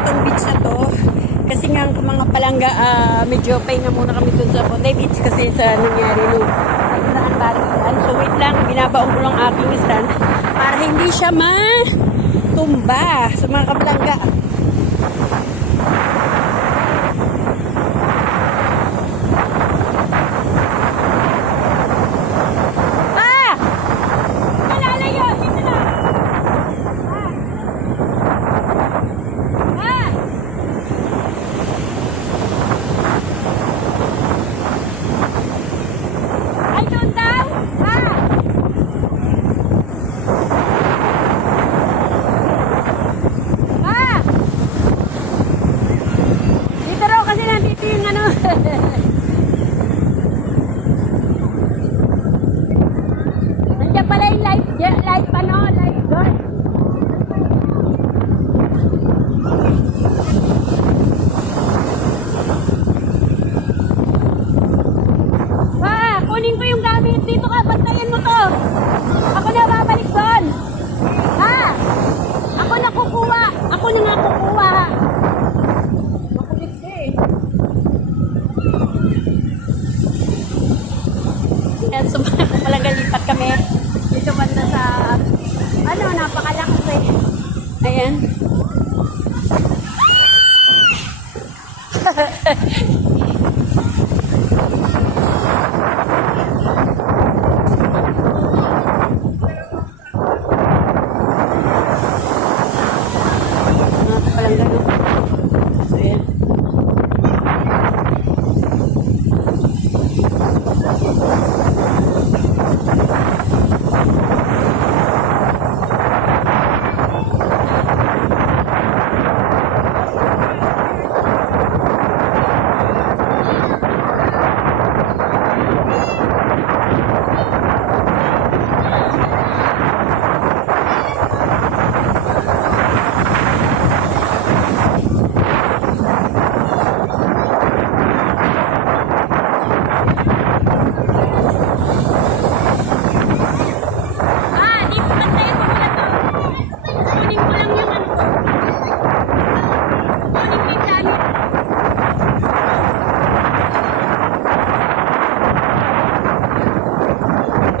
itong beach na to. Kasi nga mga palangga, medyo pahinga muna kami dun sa Bondi Beach kasi sa nangyari nung nagdaan barilan. So wait lang, binabaong ko lang aking stand para hindi siya matumba. So mga kapalangga, nandiyan pala yung light pa no, light doon. Kunin ko yung gamit. Dito ka, bantayan mo to. Ako na babalik doon. Ako na kukuha. Ako na nga kukuha. Makulit ka eh. Yan, sumalang lipat kami. Dito banda sa, napakalakas eh. Ayan. So, ayan.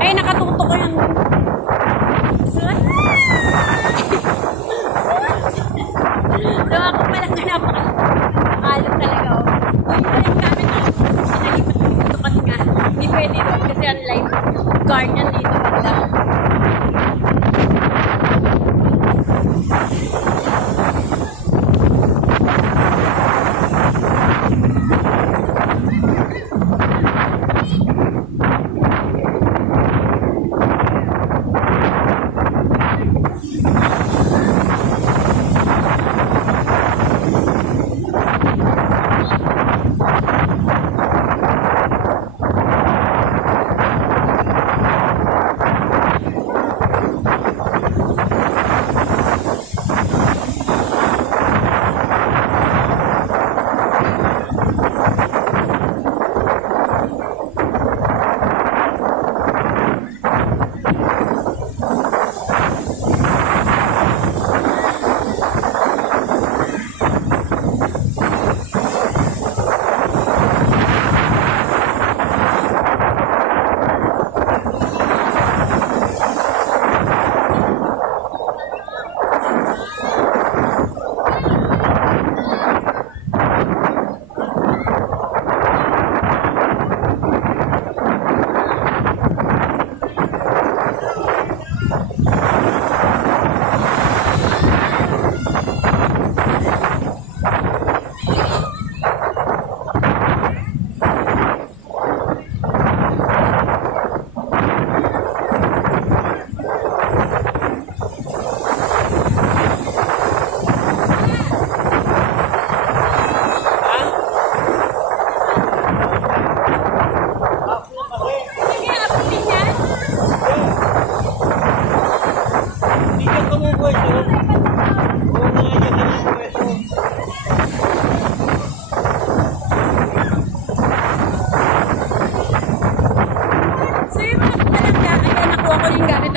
Ay, nakatuto ko yan. So, ako pala nga napakakalap talaga. Uy, pala yung gamit ko. Sinalipat ko dito kasi nga. Hindi pwede doon kasi ang life guard yan dito.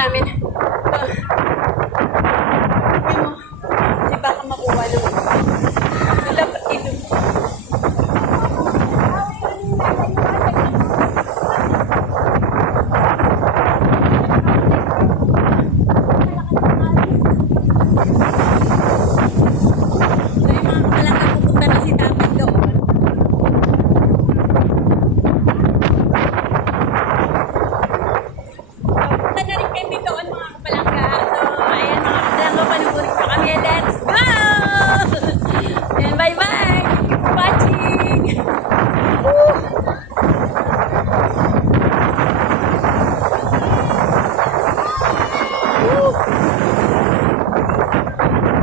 namin. Kasi baka makuha ng